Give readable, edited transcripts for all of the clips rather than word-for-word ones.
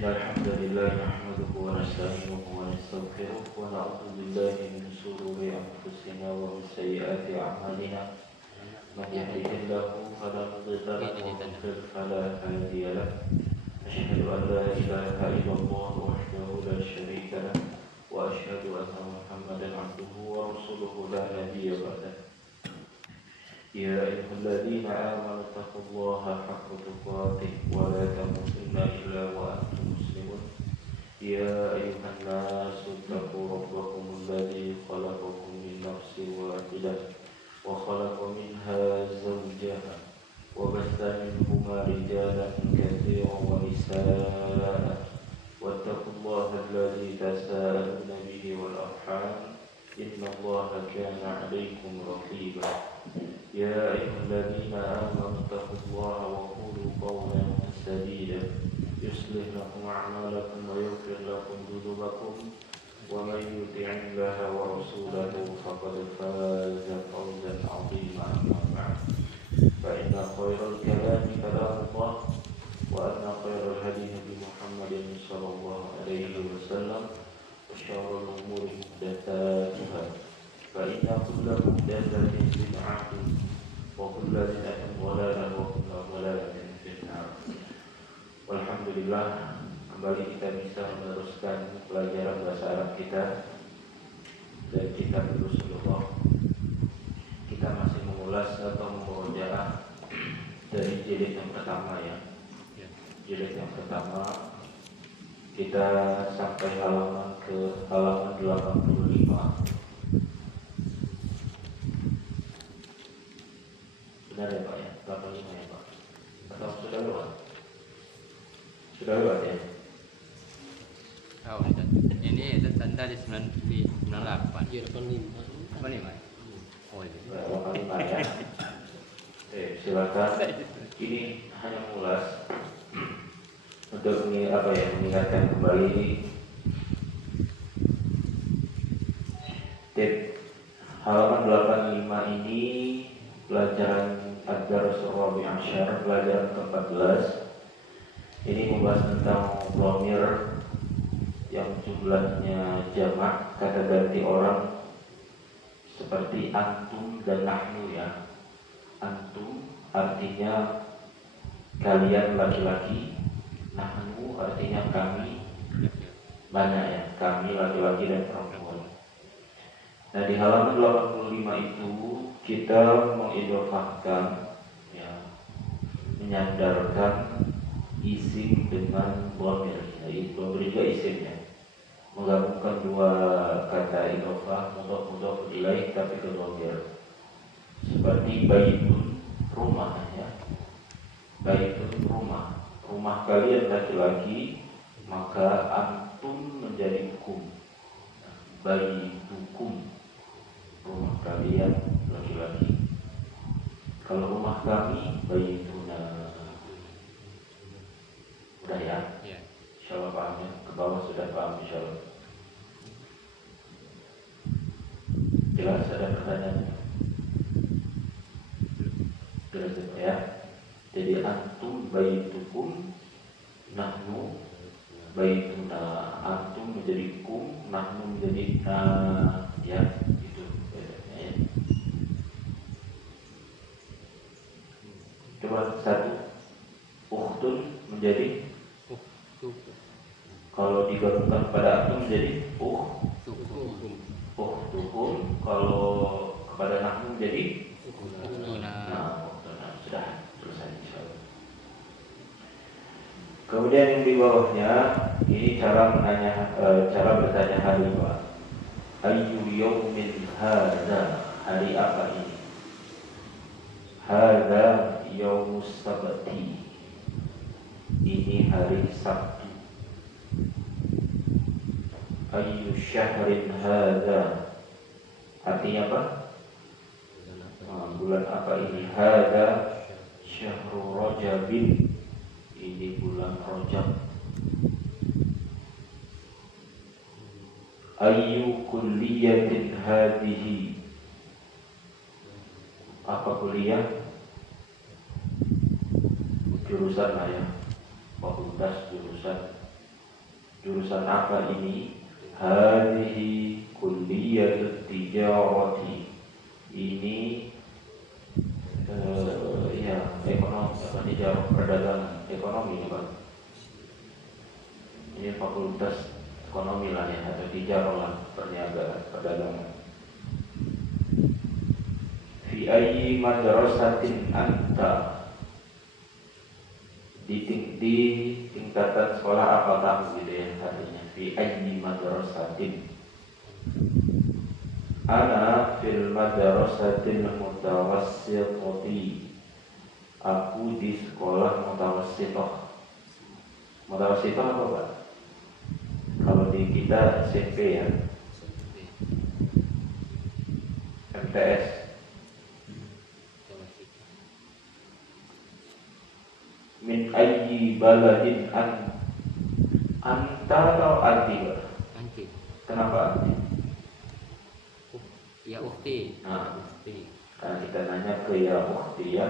إن الحمد لله نحمده ونستعينه ونستغفره ونعوذ بالله من شرور أنفسنا ومن سيئات أعمالنا من يهده الله فلا مضل له ومن يضلل فلا هادي له أشهد أن لا إله إلا الله وحده لا شريك له وأشهد أن محمدا عبده ورسوله لا نبي بعده يا أيها الذين آمنوا اتقوا الله حق تقاته ولا تموتن إلا وأنتم مسلمون يا أيها الناس اتقوا ربكم الذي خلقكم من نفس واحدة وخلق منها زوجها وبث منهما رجالا كثيرا ونساء واتقوا الله الذي تساءلون به والأرحام إن الله كان عليكم رقيبا يا أيها الذين آمنوا اتقوا الله وقولوا قولا سديدا يصلح لكم أعمالكم ويغفر لكم ذنوبكم ومن يطع الله ورسوله فقد فاز فوزا عظيما أما بعد فإن خير الكلام كلام الله وأن خير الهدي هدي محمد صلى الله عليه وسلم وشر الأمور محدثاتها فإن كل محدثة بدعة وكل بدعة ضلالة وكل ضلالة في النار. Alhamdulillah, kembali kita bisa meneruskan pelajaran bahasa Arab kita dan kitab Rasulullah. Kita masih mengulas atau memurojaah dari jilid yang pertama ya. Jilid yang pertama kita sampai halaman 85. Benar ya Pak ya? 85 ya Pak? Atau sudah lewat? Sudah lewat ya? Oh, ini tanda di 98. Iya, 85. 85. Oh, ini. 85 ya. Silakan. Ini hanya mengulas untuk mengingatkan kembali halaman 85 ini pelajaran Ad-Dars Rabi' Ashar, pelajaran ke-14. Ini membahas tentang dhamir yang jumlahnya jamak, kata ganti orang seperti antum dan nahnu ya. Antum artinya kalian laki-laki, nahnu artinya kami, banyak ya, kami laki-laki dan perempuan. Nah di halaman 85 itu kita mengidofahkan ya, menyandarkan isim dengan dhamir. Jadi dhamir juga isim ya, menggabungkan dua kata idofah, mudhaf ilaih tapi ke dhamir. Seperti baitun, rumah ya, baitun rumah, rumah kalian laki-laki, maka antum menjadi kum, baitukum, rumah kalian laki-laki. Kalau rumah kami baituna. Udah ya? Ya. Insyaallah paham ya? Ke bawah sudah paham insyaallah. Jelas ada pertanyaan? Jelas ya? Jadi antum baitukum, nahnu baituna. Antum menjadi kum, nahnu menjadi ya, itu bedanya ya. Coba satu, ukhtun menjadi, kalau digabungkan pada antum menjadi ukhtukum, kalau kepada nahnu menjadi sudah selesai insyaallah. Kemudian yang di bawahnya ini cara bertanya hari Pak. Ayyu yaumin hadza, hari apa ini? Hadza yaumus sabti, ini hari Sabtu. Ayyu syahrin hadza, artinya apa? Bulan apa ini? Hadza syahrul Rajabin, ini bulan Rajab. Ayyu kulliyatin hadhihi, apa kuliah? Jurusan lah ya, fakultas jurusan Jurusan apa ini? Hadhihi kulliyatut tijarati. Ini ya ekonomi apa tijarah perdagangan ekonomi Pak. Ini fakultas ekonomi lah ya atau tijarah lah perniagaan perdagangan. Fi ayyi madrasatin anta, di tingkatan sekolah apa kamu gitu ya artinya. Fi ayyi madrasatin, ana fil madrasatil mutawassithati, aku di sekolah mutawassithah. Mutawassithah apa Pak? Kalau di kita SMP ya, MTS. Min ayyi baladin anta atau anti Pak? Anti. Kenapa anti? Ya ukti. Nah, Ukti. karena kita nanya ke ya ukhti ya.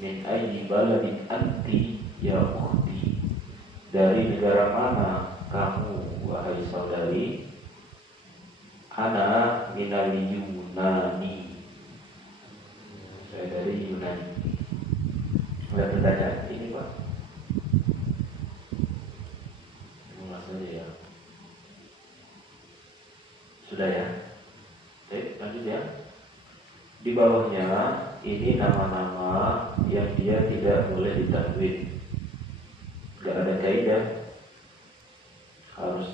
Min ayyi baladin anti ya ukhti, dari negara mana kamu wahai saudari? Ana minal Yunani, saya dari Yunani. Sudah bertanya ini Pak? Mulai saja ya. Sudah ya. Oke, lanjut ya. Di bawahnya ini nama-nama yang dia tidak boleh ditanwin. Gak ada kaidah, harus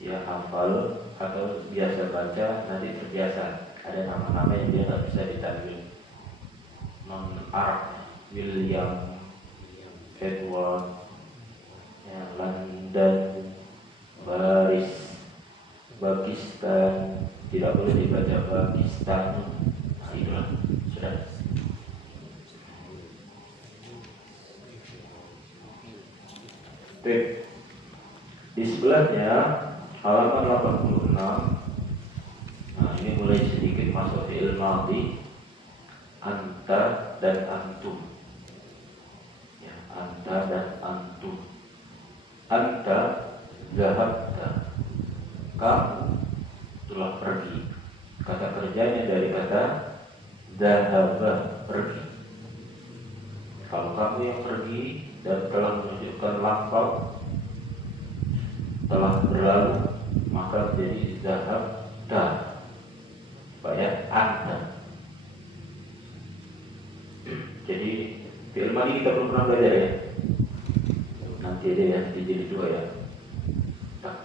ya hafal atau biasa baca, nanti terbiasa. Ada nama-nama yang dia nggak bisa ditanwin. Non Arab, William, Edward, ya, London, Paris, Pakistan, tidak boleh dibaca Pakistan. Nah, itulah sudah. Baik. Di sebelahnya halaman 86. Nah, ini mulai sedikit masuk fi'il madhi. Anta dan antum. Ya, anta dan antum. Anta zahabta, kamu telah pergi. Kata kerjanya dari kata zahaba, pergi. Kalau kamu yang pergi dan telah menunjukkan lampau, telah berlalu, maka menjadi zahabta. Supaya anta. Jadi fi'il madhi kita belum pernah belajar ya. Nanti aja ya, jadi dua ya. Nah,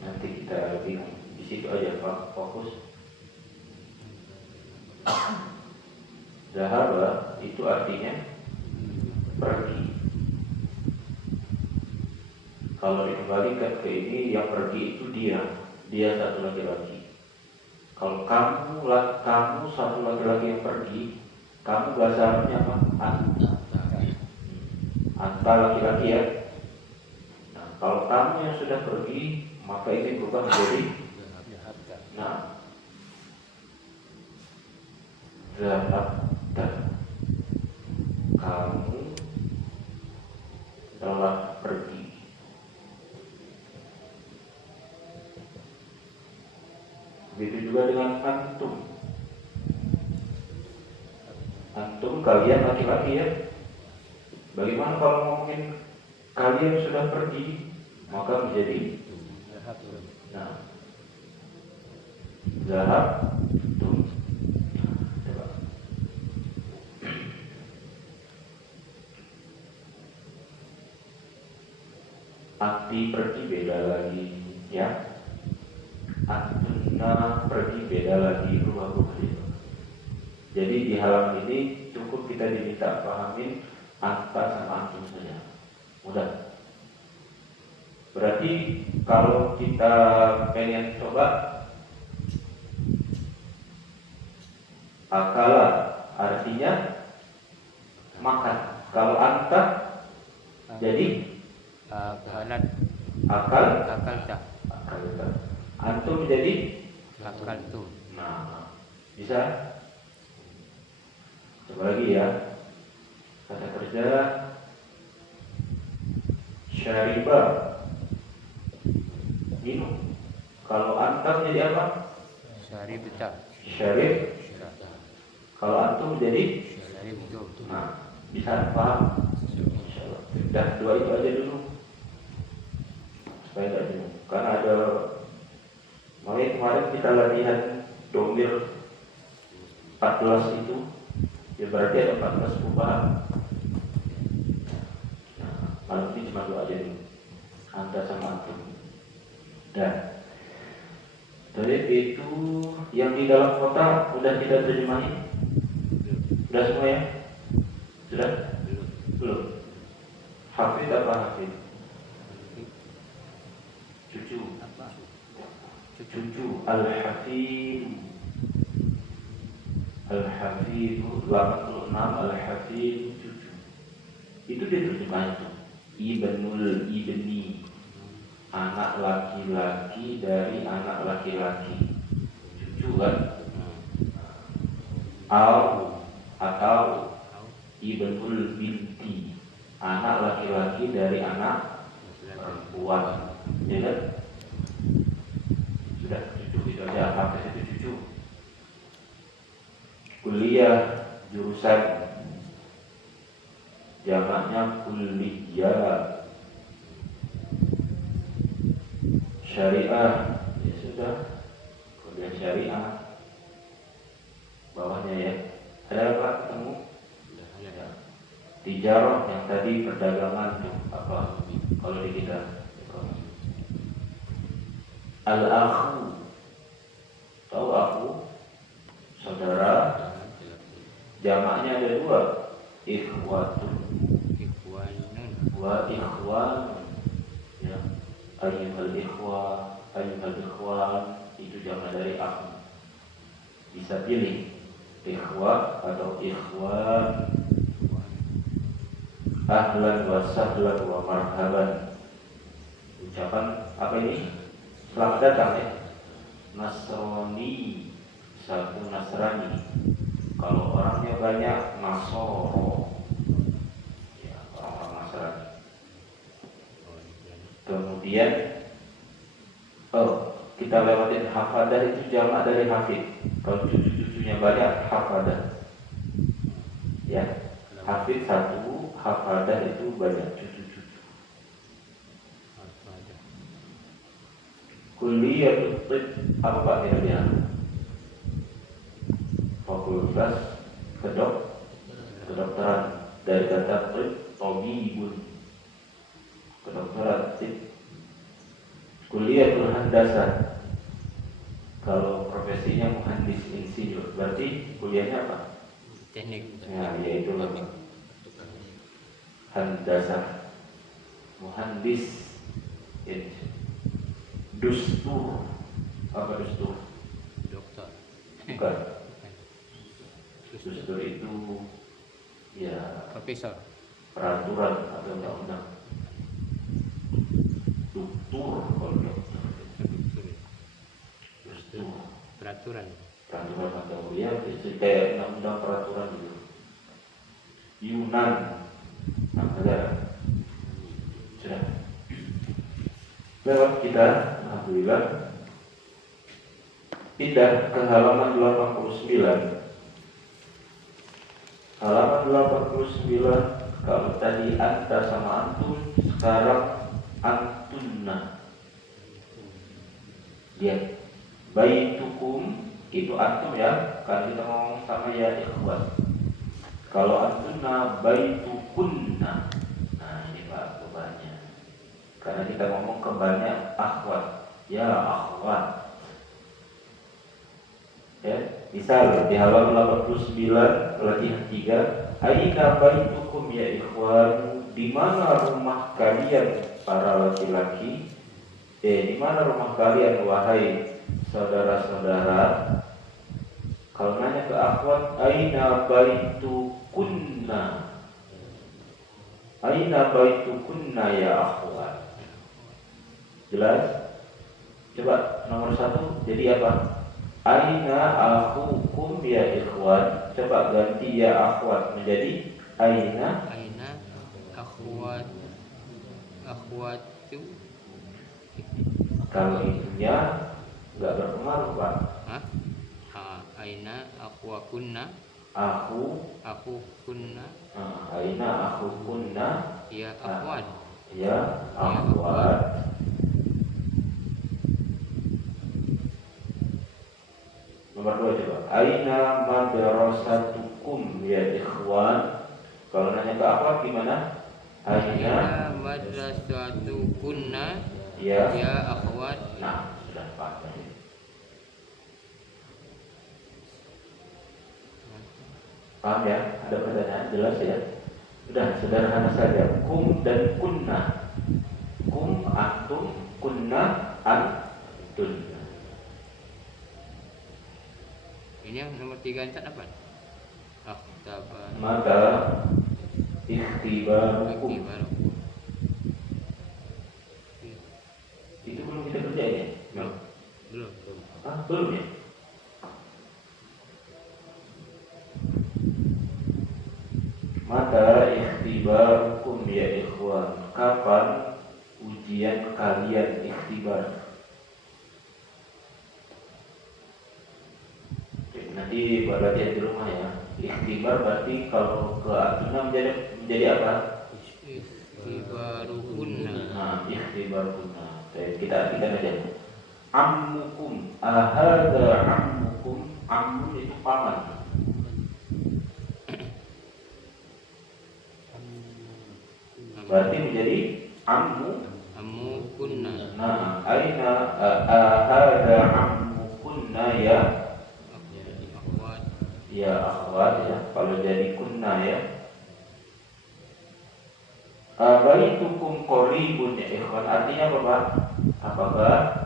nanti kita bingung. Di situ aja Pak, fokus. Zahaba itu artinya pergi. Kalau dikembalikan ke ini, yang pergi itu dia satu laki-laki. Kalau kamu satu laki-laki yang pergi, kamu bahasa Arabnya apa? Anta laki-laki ya. Nah, kalau kamu yang sudah pergi, maka ini berubah menjadi nah, zahabta, kamu telah pergi. Begitu juga dengan antum. Antum kalian laki-laki ya. Bagaimana kalau ngomongin kalian sudah pergi, maka menjadi nah, zahabtum. Coba. Anti pergi beda lagi ya. Antuna pergi beda lagi, berubah-ubah itu. Jadi di halaman ini cukup kita diminta pahamin anta sama antum saja. Mudah. Berarti kalau kita pengen coba akala artinya makan. Kalau anta jadi akal tak. antum jadi Akal tu. nah, bisa. Coba lagi ya. Kata kerja syariba minum. Kalau antam jadi apa? Syaribta. Syarib. Kalau antum jadi Syaribtu. nah, bisa paham? Insyaallah. Dah dua itu aja dulu. Supaya enggak bingung. Karena ada kemarin kita latihan domir 14 itu, ya berarti ada 14 perubahan. Nah, malam ini cuma dua aja dulu. Anda sama antum. Dan dari itu yang di dalam kota udah kita terjemahin. Sudah semua ya? Sudah? Belum. Hafid apa hafid? Cucu. Cucu. Al-Hafid. Al-Hafid 86 Al-Hafid cucu. Itu dia terjemahin tuh. Ibnul ibni. Anak laki-laki dari anak laki-laki. Cucu kan? Atau ibnul binti, anak laki-laki dari anak perempuan. Ya kan? Sudah cucu itu aja. Apa itu cucu? Kuliah jurusan jamaknya kuliah. Syariah, ya sudah, kuliah syariah. Bawahnya ya, ada apa ketemu? Ya. Tijarah yang tadi perdagangan tuh apa? Kalau di kita al-akhu, tahu aku? Saudara. Jamaknya ada dua, ikhwatun wa ikhwan. Ya. Ayyuhal ikhwan itu jamak dari akhu. Bisa pilih ikhwah atau ikhwan. Ahlan wa sahlan wa marhaban. Ucapan apa ini? Selamat datang ya. Nasrani, satu Nasrani. Kalau orangnya banyak, Nasoro. Ya, orang-orang Nasrani. Kemudian kita lewatin hafadah itu jamak dari hafid. Kalau cucu-cucunya banyak, hafadah. Ya, hafid satu, hafadah itu banyak cucu-cucu. Kuliah Tib apa Pak kira-kira? Fakultas kedokteran dari kata Tib, Tabibun. Kedokteran Tib. Kuliah Handasah. Kalau profesinya muhandis insinyur, berarti kuliahnya apa? Teknik. Ya, yaitu Handasah. Muhandis. Dustur. Apa dustur? Dokter. Bukan. Dustur itu ya Profesor. peraturan atau undang-undang. Duktur kalau dokter. Dustur. Peraturan atau ya itu kayak undang-undang peraturan gitu. Yunan. Nah, negara. Sudah. Lewat kita, alhamdulillah. Pindah ke halaman 89. Halaman 89. Kalau tadi anta sama antum, sekarang antunna. Lihat, baitukum itu antum ya, kan kita ngomong sama ya ikhwan. Kalau antunna baitukunna. Nah ini Pak bebannya. Karena kita ngomong kembarnya akhwat. Ya akhwat. Ya, misal di halaman 89 latihan 3, aina baitukum ya ikhwan, di mana rumah kalian para laki-laki? Di mana rumah kalian wahai saudara-saudara? Kalau nanya ke akhwat, aina baitukunna? Aina baitukunna ya akhwat? Jelas? Coba nomor 1 jadi apa? Aina akhukum ya ikhwan. Coba ganti ya akhwat menjadi aina akhwatu Kalau itunya nggak berpengaruh Pak. Hah? Aina aku kunna. Aku Kunna. aina aku kunna. Ya akhwat. Ya akhwat. Nomor 2 coba. Aina madrasatukum ya ikhwan. Kalau nanya ke akhwat gimana? Aina madrasatukunna Ya akhwat. Nah, sudah Pak. Paham ya? Ada pertanyaan jelas ya? Sudah sederhana saja. Kum dan kunna. Kum antum, kunna antun. Ini yang nomor 3 entar apa? Akhtabar. Maka ikhtibarukum itu belum kita kerjain ya? Belum. Belum ya? Maka ikhtibarukum ya ikhwan. Kapan ujian kalian ikhtibar? Nanti berarti di rumah ya. Ikhtibar berarti kalau ke Atuna menjadi apa? Ikhtibarukunna. Ikhtibarukunna. Kita artikan aja. Ammukum ahadha ammukum. Ammu itu paman. Berarti menjadi kunna. Nah, aina ahadha ammukunna ya. Ya akhwat ya. Kalau jadi kunna ya. Baitukum qaribun ya ikhwan. Artinya apa Pak? Apakah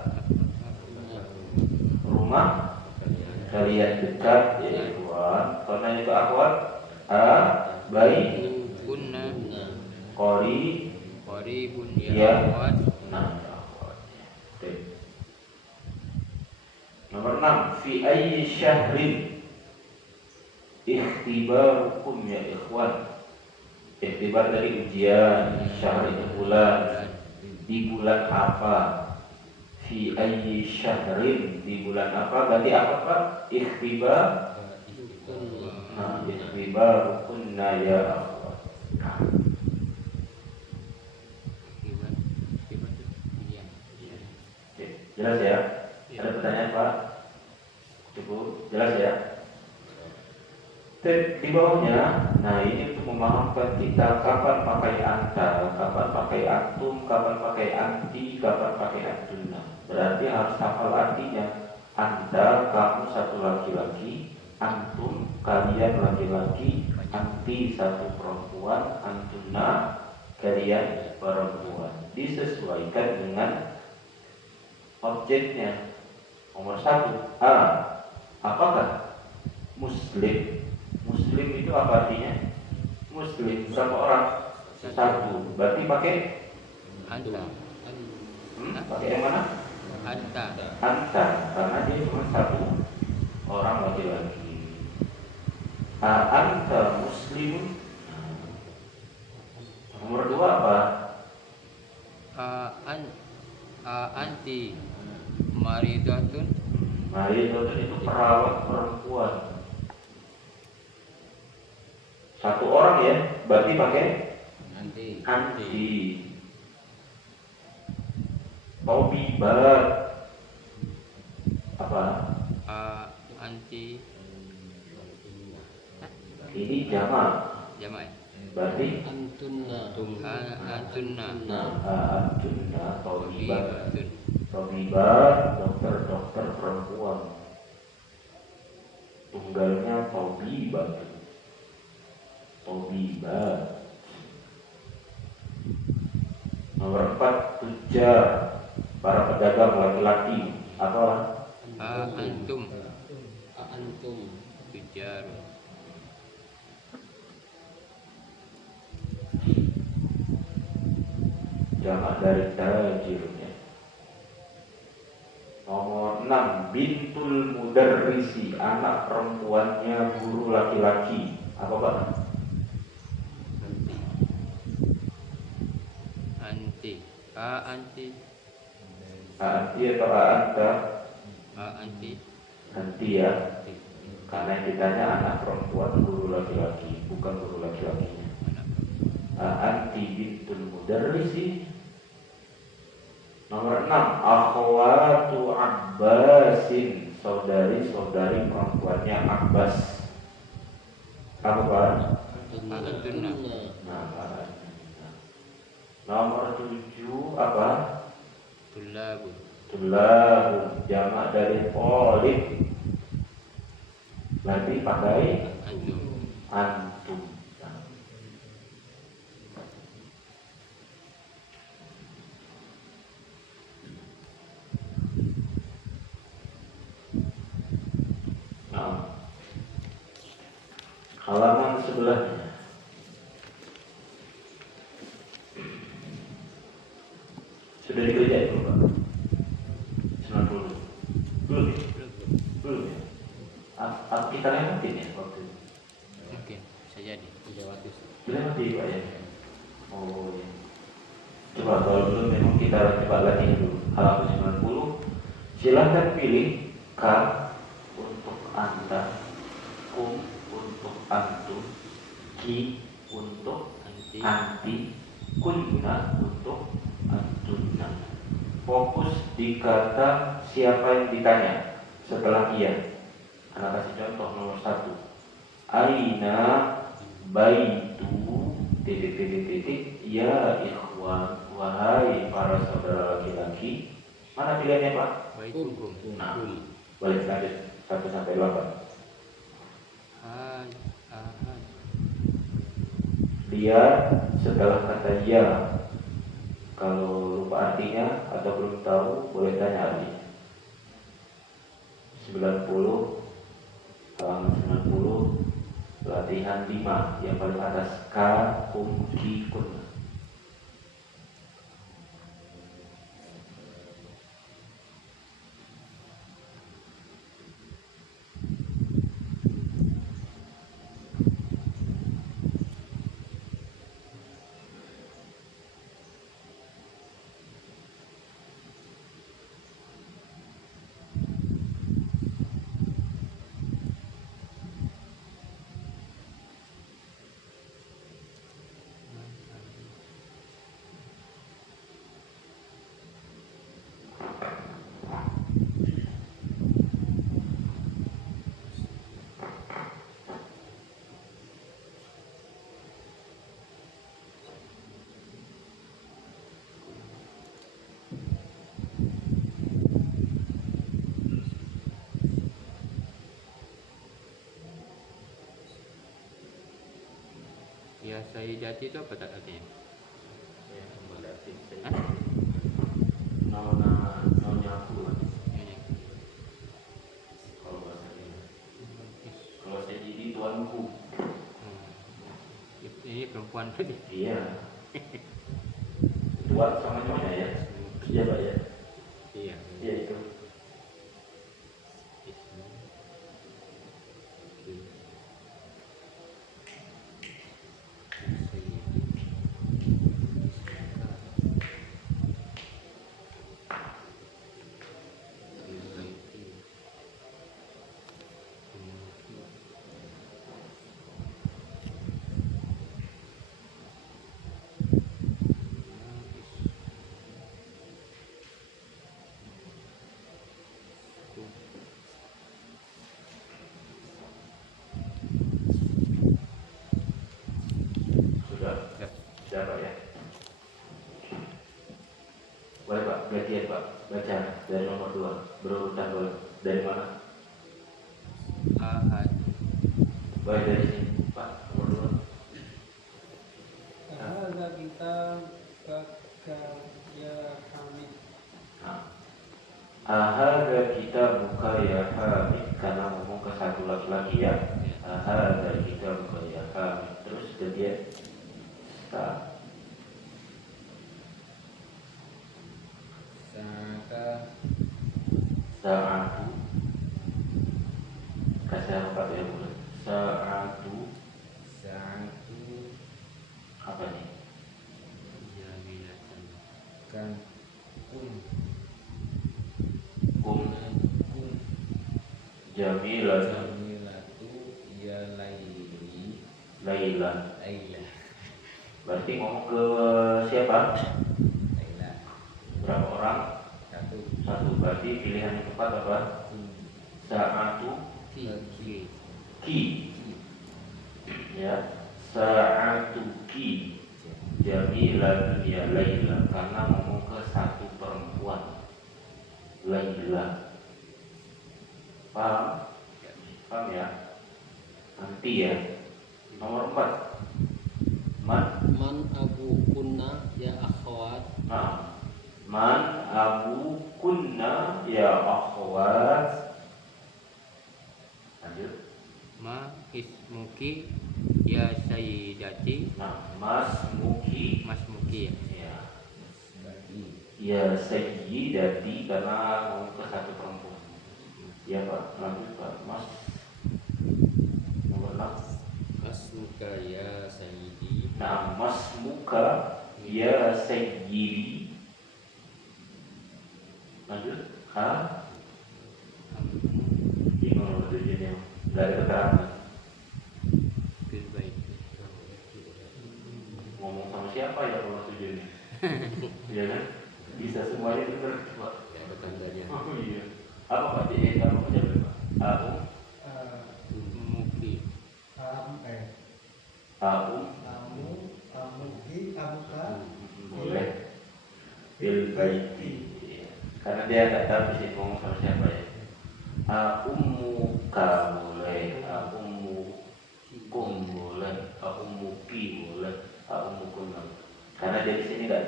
rumah kalian dekat ya ikhwan? Kalau nanya ke akhwat, kunna qaribun ya akhwat. Nah, akhwat. Nomor 6, fi ayyi syahrin ikhtibarukum ya ikhwan. Ikhtibar dari ujian, syahr itu bulan. Di bulan apa? Fi ayyi syahrin, di bulan apa? Berarti apa Pak? Ikhtibar. Nah, ikhtibarukunna ya akhwat. Jelas ya? Ada pertanyaan Pak? Cukup jelas ya? Di bawahnya, nah ini untuk memahamkan kita kapan pakai anta, kapan pakai antum, kapan pakai anti, kapan pakai antuna. Berarti harus hafal artinya. Anta, kamu satu laki-laki, antum, kalian laki-laki, anti satu perempuan, antuna, kalian perempuan. Disesuaikan dengan objeknya. Nomor 1, apakah muslim? Muslim itu apa artinya? Muslim berapa orang? 1. Berarti pakai Anta. Pakai yang mana? Anta, karena dia cuma 1 orang laki-laki. Anta muslim. Nomor 2 apa? Anti maridatun. Maridatun itu perawat perempuan. 1 orang ya, berarti pakai anti. Tabibat apa? Anti. Ini jamak. Berarti Antunna. Antunna tabibat dokter perempuan. Tunggalnya tabibat. Nomor 4, tujar, para pedagang laki-laki. Apa? Antum tujar. Jamak dari tajirnya. Nomor 6, bintul mudarrisi, anak perempuannya guru laki-laki. Apa Pak? Anti. Anti atau anta? Anti. Anti ya. Karena yang ditanya anak perempuan guru laki-laki, bukan guru laki-lakinya. Anti bintul mudarrisi. Nomor 6, akhwatu Abbasin, saudari-saudari perempuannya Abbas. Apa Pak? Nah, nomor 7 apa? Tulabun. Tulabun, jamak dari polib. Berarti pakai antum. Nah, halaman sebelahnya. Sudah dikerjain belum Pak? 90. Belum ya? Belum ya? Kita lewatin ya waktu itu? Mungkin, bisa jadi. Dilewati Pak ya? Oh ya. Coba kalau belum memang kita coba lagi dulu. Halaman 90. Silahkan pilih K untuk anta, kum untuk antum, ki untuk anti, kunna untuk antunna. Fokus di kata siapa yang ditanya setelah ia. Anak kasih contoh nomor 1. Aina baitu titik ya ikhwan, wahai para saudara laki-laki. Mana pilihannya Pak? Baitukum. Nah, balik lanjut 1 sampai 8. Dia setelah kata ya. Kalau lupa artinya atau belum tahu, boleh tanya artinya. 90, halaman 90, latihan 5 yang paling atas, ka, kum, ki, kun. Ya Sayyidati itu apa tak artinya? Ya, berarti Hah? namanya aku lah. Ini. Kalau bahasanya. Kalau saya jadi tuanku. Ini perempuan tadi. Iya. Tuan sama nyonya ya. Iya Pak ya. Iya. Iya itu. Sudah Pak ya. Boleh Pak, gantian Pak. Baca dari nomor 2. Berurutan boleh. Dari mana? Ahad. Boleh dari sini Pak, nomor 2. Hadza kitabaka ya Hamid. Ahada kita buka ya Hamid. Karena ngomong ke satu laki-laki ya. Ahada kita buka ya Hamid. Terus gantian. Sa'atu. Kasih apa ya boleh. Sa'atu. Apa nih? Jamilatan. Kan Jamilatu Jamilatu ya laili Laila. Laila Berarti ngomong ke siapa? Laila Berapa orang? satu Berarti pilihan yang tepat apa? Sa'atu ki. Ya, sa'atu ki Jamilatu ya Laila, karena ngomong ke satu perempuan Laila. Paham? Paham ya? Nanti ya. Nomor 4. Man abu kunna ya akhwat. Nah, man abu kunna ya akhwat. Lanjut. Ma ismuki ya sayyidati. Nah, mas muki Mas Muki ya. bagi Ya sayyidati, karena ngomong ke satu perempuan. Ya Pak, lanjut Pak. Mas nomor 6. Asmuka ya sayyidi. Nah, mas muka ya sayyidi. Lanjut. Gimana tujuannya? Gak ada keterangan. fil bait. Ngomong sama siapa ya kalau tujuannya? Iya kan? Bisa semuanya benar Pak. Ya tandanya. Oh iya. Apa Pak? Jadi apa Pak? Jawab Pak. Muki. Boleh. Bil baiti. Karena dia nggak tahu bisa ngomong sama siapa ya. Ummuka boleh, ummukum boleh, ummuki boleh, ummukum. Karena dia di sini kan,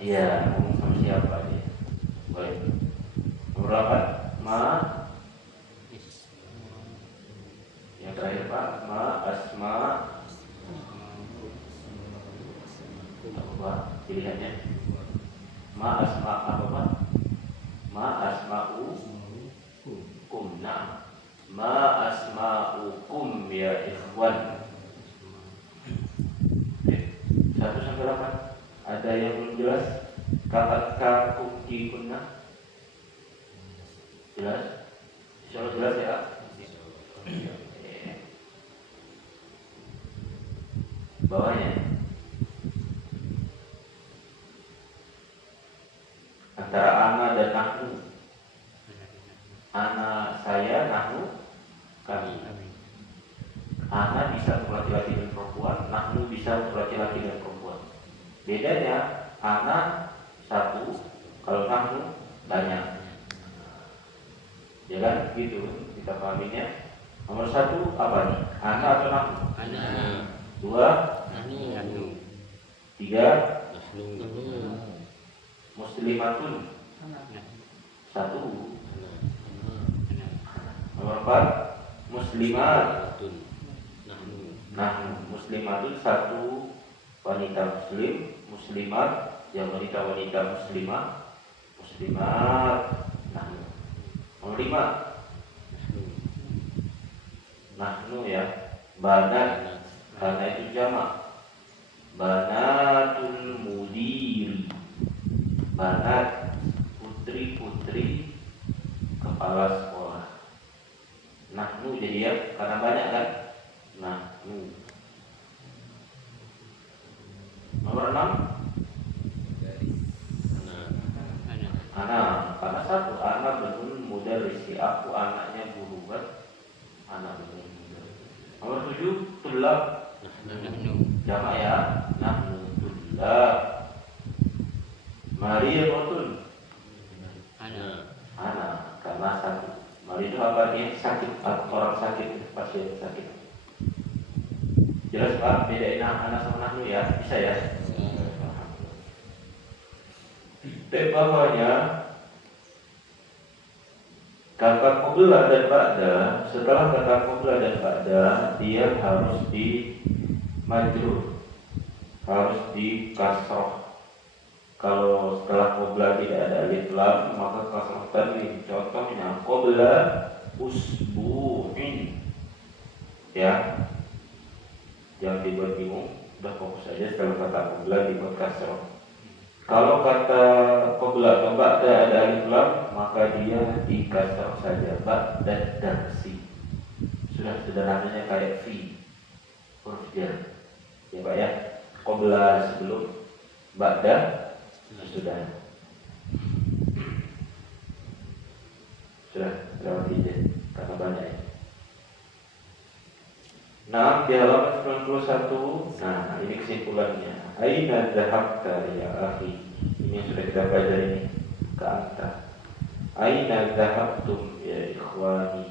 iya ngomong sama siapa dia. Boleh. Nomor 8. Yang terakhir Pak, asma. Apa pilihannya? Asma apa Pak? Asma'u kumna. Asma'ukum ya ikhwan. Oke. 1 sampai 8. Ada yang belum jelas? Kata kunci kunna. Jelas? Insyaallah jelas ya. Oke. Bawahnya antara ana dan nahnu. Ana saya, nahnu kami. Ana bisa untuk laki-laki dan perempuan, nahnu bisa untuk laki-laki dan perempuan. Bedanya ana satu, kalau nahnu banyak. Ya kan? Gitu kita pahaminya. Nomor 1 apa nih? Ana atau nahnu? Ana. 2, Nahnu. 3, Nahnu. muslimatun. 1. Nomor 4, muslimat. Nah, muslimatun 1 wanita muslim, muslimat yang wanita muslimah, muslimat. Nah, nomor 5, nahnu ya, banat. Karena itu jamak. Banatul mudiri. Banat putri-putri kepala sekolah. Nahnu jadi ya, karena banyak kan. Nahnu. Nomor 6, anak. Karena 1, anak benun mudarrisi. Aku anaknya guru kan. Anak benun mudarrisi. Nomor 7, tulab. Nahnu. Jamak ya. Nahnu tulab. Maria rotun. Ana. Anak. Karena 1. Mari itu apa artinya? Sakit. Orang sakit. Pasien sakit. Jelas Pak? Bedain anak sama nahnu ya. Bisa ya? Dan bawahnya kata qabla dan ba'da. Setelah kata qabla dan ba'da, dia harus di majrur, harus di kasroh. Kalau setelah qabla tidak ada alif lam, maka kasroh tanwin. Contohnya qabla usbu'in. Ya, jangan dibuat bingung. Udah fokus saja setelah kata qabla dibuat kasroh. Kalau kata qabla atau ba'da ada alif lam, maka dia dikasar saja ba'da darsi. Sudah sederhananya kayak fi, huruf jar. Ya Pak ya, qabla sebelum, ba'da sudah. Sudah lewat aja karena banyak ya. Nah, di halaman 91. Nah, ini kesimpulannya. Aina dhahabta ya akhi. Ini yang sudah kita pelajari ini ke anta. Aina dhahabtum ya ikhwani.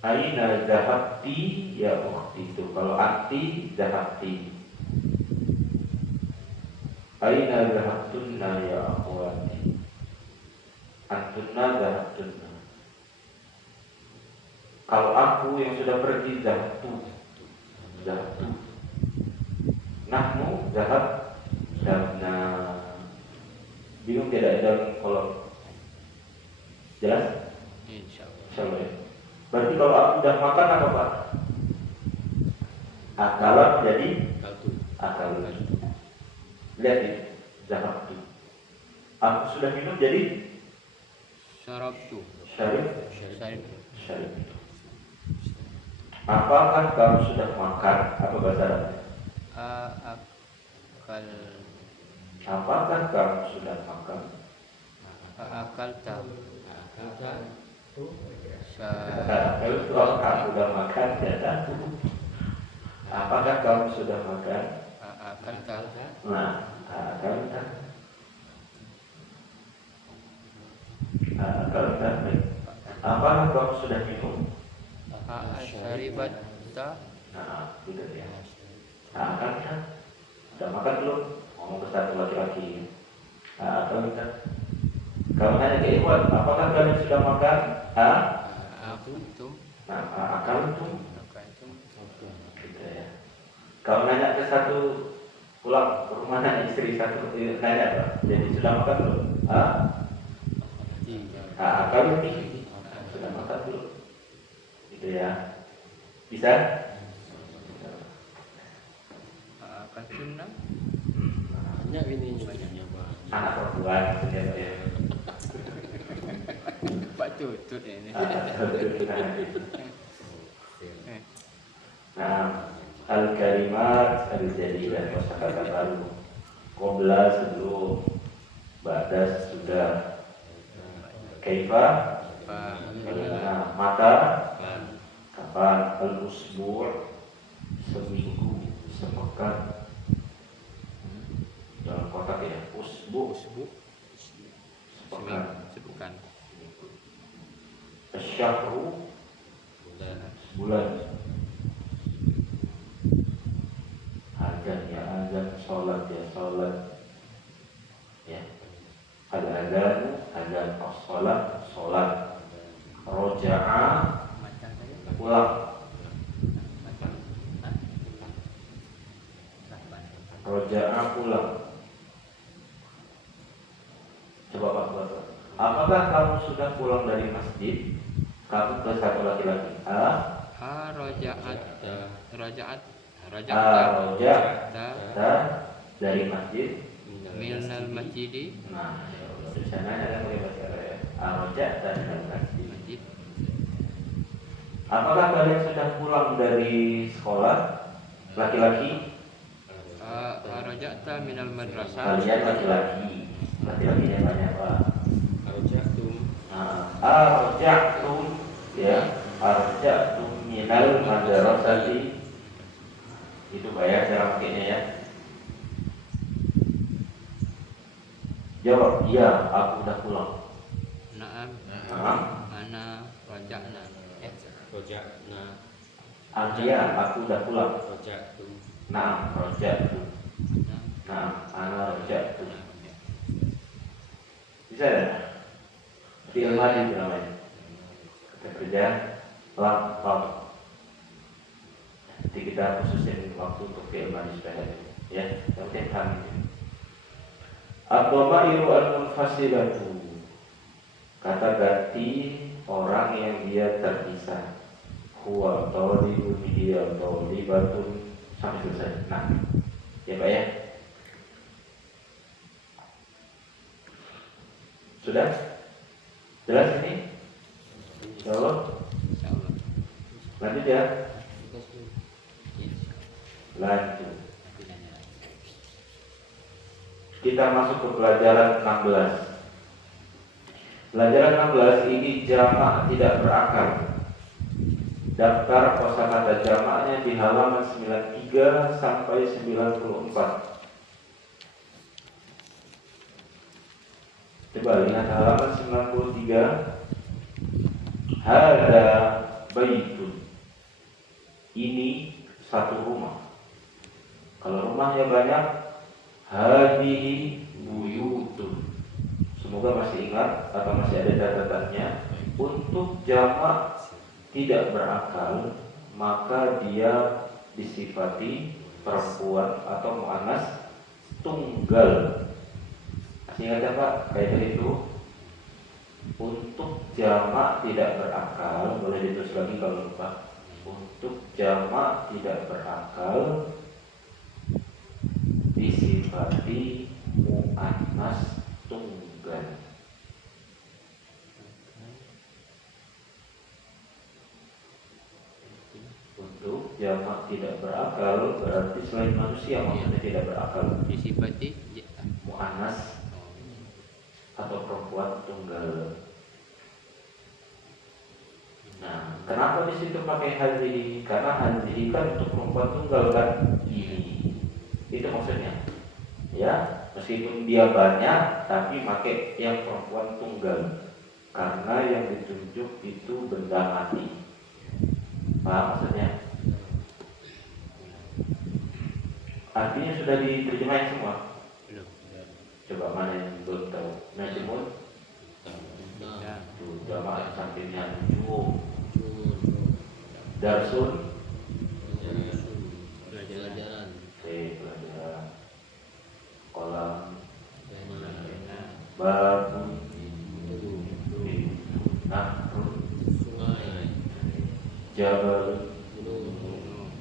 Aina dhahabti ya ukhti. Itu kalau anti dhahabti. Aina dhahabtunna ya akhwati. Antunna dhahabtunna. Kalau aku yang sudah pergi dhahabtu. Nahnu dhahabna. Bingung tidak ada kolom? Jelas? Insyaallah ya. Berarti kalau aku sudah makan apa Pak? Akalat jadi akal. Lihat ini, dhahabtu. Aku sudah minum jadi Syarabtu. Syarib. Apakah kamu sudah makan? Apa bahasa Arabnya? Akal. Apakah kamu sudah makan? Akalta. Kalau kamu sudah makan, ya. Apakah kamu sudah makan? Akalta. Nah, akalta. Apakah kamu sudah minum? Syaribatta. Nah, gitu ya. Akalta. Sudah makan belum? Ngomong ke satu laki-laki. Akalta. Kamu nanya ke ikhwan, apakah kalian sudah makan? Akaltum. Nah, akaltum. Gitu ya. Kamu nanya ke satu, pulang ke rumah nanya istri satu, nanya apa? Jadi sudah makan belum? Akaltum. Sudah makan belum? Gitu ya. Bisa? Akaltunna. Banyak ini banyaknya Pak. Anak perempuan gitu ya. Pak tutut ini. Nah, al-kalimat al-jadidah, kosakata baru. Qabla sebelum, ba'da sudah. Kaifa? Nah, mata? Kapan? Al-usbu' seminggu, sepekan. Dalam kotak ya, usbu' sepekan. Asyahru bulan. Azan ya azan, sholat ya sholat. Ya. Al-azan, azan, as-sholat, sholat. Roja'a pulang. Roja'a pulang. Coba Pak Bapak. Apakah kamu sudah pulang dari masjid? Kamu ke satu laki-laki. Roja'ta dari masjid. Minal masjidi. Nah, di sana ada pakai bahasa Arab ya. Roja'ta dari masjid. Apakah kalian sudah pulang dari sekolah? Laki-laki. Roja'ta minal madrasah. Kalian laki-laki. Laki-lakinya banyak Pak. Arja'tum ya, arja'tum minal madrasati. Itu bayar cara pakainya ya. Jawab, iya, aku udah pulang. Naam. Ana roja'na. Roja'na. Iya, aku udah pulang. Roja'tu. Nah, roja'tu. Nah, ana roja'tu. Bisa ya? Fi'il madhi namanya. Kita kerja lam. Nanti kita khususin waktu untuk fi'il madhi supaya ya, yang penting kami. Ad-dhamairu al-munfasilatu. Kata ganti orang yang dia terpisah. Huwa talibun, hiya talibatun, sampai selesai. Nah, ya Pak ya. Sudah? Jelas ini? Insyaallah. Insyaallah. Lanjut ya. Lanjut. Kita masuk ke pelajaran 16. Pelajaran 16 ini jamak tidak berakal. Daftar kosakata jamaknya di halaman 93 sampai 94. Coba lihat halaman 93. Hada baitun. Ini satu rumah. Kalau rumahnya banyak, hadihi buyutun. Semoga masih ingat atau masih ada catatannya. Untuk jamak tidak berakal, maka dia disifati perempuan atau muannas tunggal. Ingat ya Pak, kaidah itu. Untuk jamak tidak berakal, boleh ditulis lagi kalau lupa. Untuk jamak tidak berakal disifati muannas tunggal. Untuk jamak tidak berakal berarti selain manusia maksudnya tidak berakal. Disifati Muannas atau perempuan tunggal. Nah, kenapa di situ pakai hadhihi? Karena hadhihi kan untuk perempuan tunggal kan ini. Itu maksudnya. Ya, meskipun dia banyak tapi pakai yang perempuan tunggal. Karena yang ditunjuk itu benda mati. Paham maksudnya? Artinya sudah diterjemahin semua. belum. Coba mana yang belum tahu? Najmun, Ya. tuh jamaah sampingnya nujum, darsun, Pelajaran. pelajaran, kolam, Nah, batu, nahrun, Sungai. jabal. Gunung.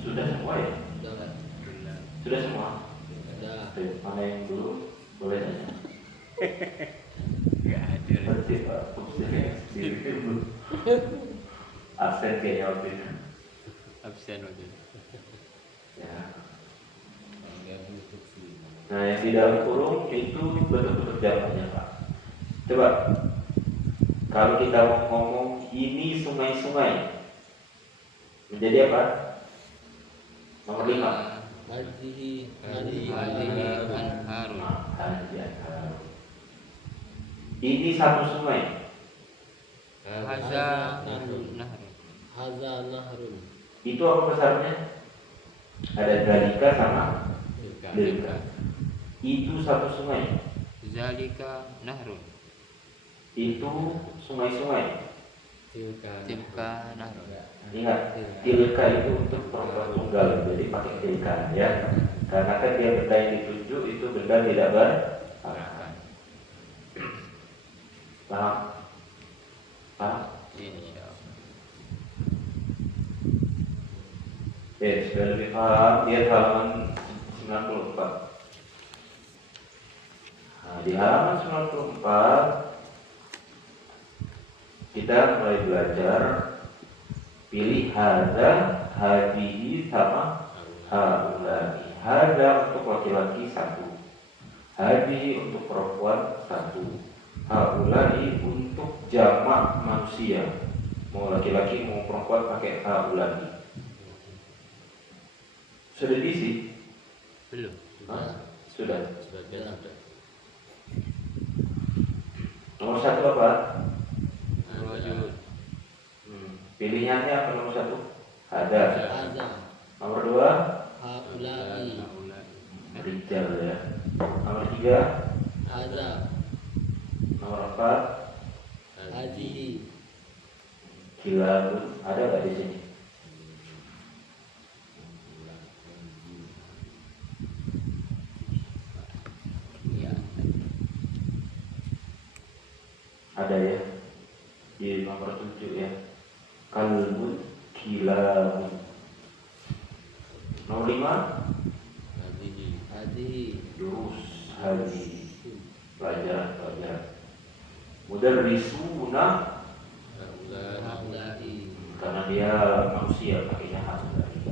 Sudah semua ya? Sudah semua? Ada. Oke, mana yang belum? Boleh tanya. enggak ada. Berarti Pak, absen kayaknya waktu itu. Absen waktu itu. Ya. Nah, yang di dalam kurung itu bentuk-bentuk jamaknya Pak. Coba, kalau kita mau ngomong ini sungai-sungai, menjadi apa? Nomor 5. Hadhihi. Hadhihi anharun. Ini satu sungai. Haza nahrun. nahrun. Haza nahrun. Itu apa besarnya? Ada dalika sama lilka. Itu satu sungai. Zalika nahrun. Itu sungai-sungai. Tilka nahrun. Ingat, tilka itu untuk perempuan tunggal, jadi pakai tilka ya. Karena kan dia benda yang ditunjuk itu benda tidak berakal. Paham? Paham? Insyaallah. Sudah lebih paham. Dia halaman 94. Nah, di halaman 94 kita mulai belajar. Pilih hadza, hadihi sama haulai. Hadza untuk laki-laki 1, hadihi untuk perempuan 1, haulai untuk jamak manusia. Mau laki-laki mau perempuan pakai haulai. Sudah diisi? Belum. Hah? Sudah. Sebagian ada. Nomor 1 apa? Rajul. Pilihannya apa nomor 1? Ada. Haza. Nomor 2? Haulai. Rijal ya. Nomor 3? Haza. Nomor 4? Hadhihi. Kilabun. Ada nggak di sini? Ya. Ada ya. Di nomor 7 ya. Kalbun, kilabun. Nomor 5? Hadhihi. Durus, hadis. Pelajaran. Mudarrisuna Haulai. karena dia manusia pakainya haulai.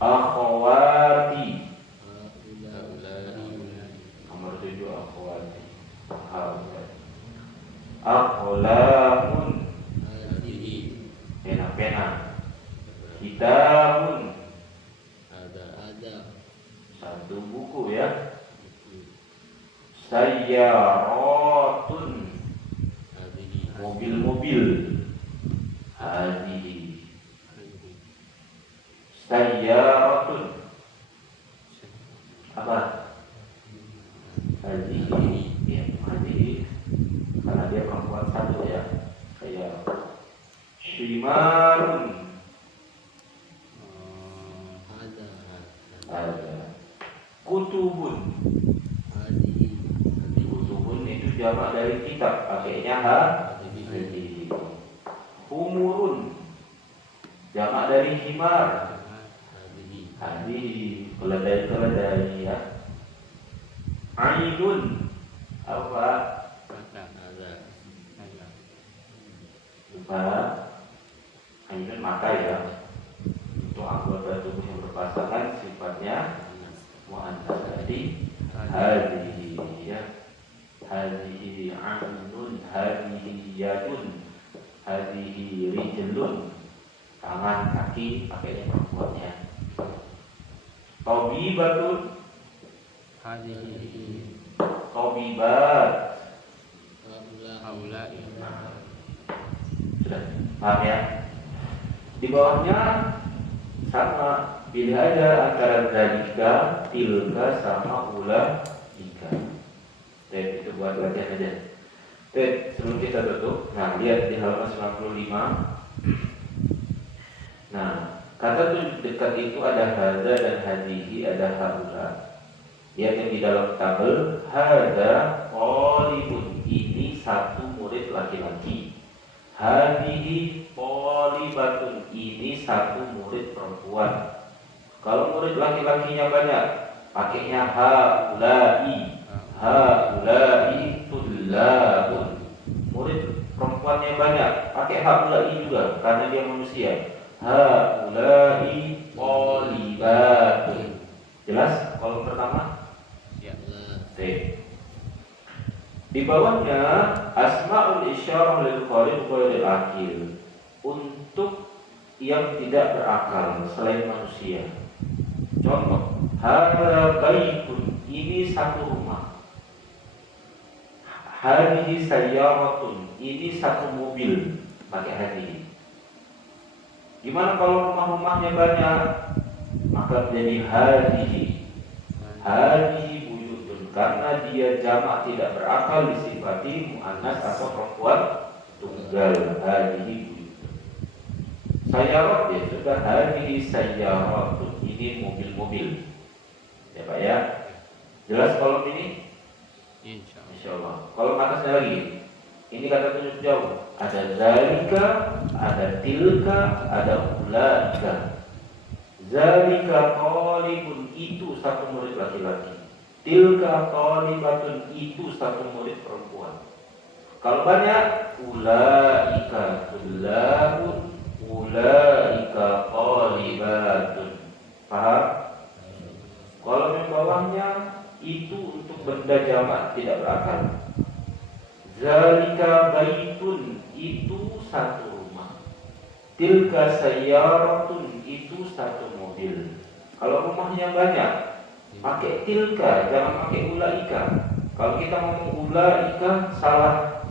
Akhawati nomor 7 akhawati. Haulai. Akhlaqun Hadihi. pena-pena. Kitabun Ada. satu buku ya. Sayyaratun Hadihi. mobil-mobil. Hadihi. Sayyaratun apa? Hadihi. Ya, hadihi karena dia perempuan satu ya. Kayak Shimarun Ada. ada. Kutubun. Hadihi. Kutubun itu jamak dari kitab, pakainya hadihi. Humurun jamak dari himar. Hadihi. Hadihi keledai-keledai ya. Ainun apa? Ada. Lupa. Ainun mata ya. Untuk anggota tubuh yang berpasangan sifatnya muannas. Jadi hadihi ya. Hadihi ainun, hadihi yadun, hadihi rijlun. Tangan, kaki pakainya perempuannya. Tabibatun, Hadihi. tabibat. Haulai. Sudah paham ya? Di bawahnya sama, pilih aja antara zalika, tilka sama ulaika. Itu buat latihan aja. Sebelum kita tutup, nah lihat di halaman 95. Nah, kata tunjuk dekat itu ada hadza dan hadihi, ada haula. Lihat yang di dalam tabel, hadza qalibun, ini satu murid laki-laki. Hadihi qalibatun, ini satu murid perempuan. Kalau murid laki-lakinya banyak, pakainya haulai. Haulai tullabun. Murid perempuannya banyak, pakai haulai juga karena dia manusia. Haulai qalibatun. Jelas kalau pertama? Ya. Baik. Di bawahnya asmaul isyarah lil khalid ghairil akil, untuk yang tidak berakal selain manusia. Contoh, hadza baitun, ini satu rumah. Hadhihi sayyaratun, ini satu mobil, pakai hadhihi. Gimana kalau rumah-rumahnya banyak? Maka menjadi hadhihi. Hadhihi buyutun, karena dia jamak tidak berakal disifati muannas atau perempuan tunggal. Hadhihi buyutun. Sayyarat ya sudah, hadhihi sayyaratun, ini mobil-mobil. Ya Pak ya. Jelas kolom ini? Insya Allah. Insyaallah. Kolom atasnya lagi. Ini kata tunjuk jauh. Ada zalika, ada tilka, ada ulaika. Zalika talibun, itu satu murid laki-laki. Tilka talibatun, itu satu murid perempuan. Kalau banyak, ulaika tullabun, ulaika talibatun. Paham? Kalau yang bawahnya itu untuk benda jamak tidak berakal. Zalika baitun, itu satu rumah. Tilka sayyaratun, itu satu mobil. Kalau rumahnya banyak, pakai tilka, jangan pakai ulaika. Kalau kita ngomong ulaika salah.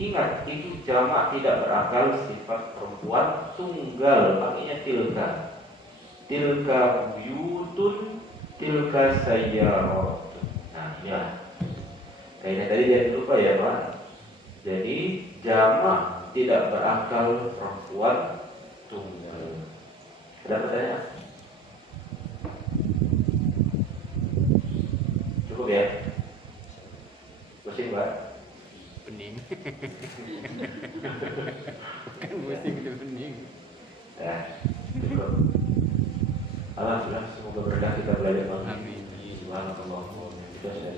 Ingat, itu jamak tidak berakal, sifat perempuan tunggal, pakainya tilka. Tilka buyutun, tilka sayyaratun. Nah, ya. Kayaknya tadi dia lupa ya Pak. Jadi jamak tidak berakal perempuan tunggal. Ada pertanyaan? Cukup ya? Pusing Pak? Pening. Kan pusing itu pening. Ya, cukup. Alhamdulillah, semoga berkah kita belajar. Amin. Subhanallah. Kita saya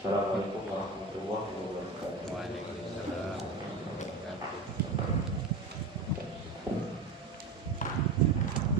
Assalamualaikum warahmatullahi wabarakatuh. Waalaikumsalam.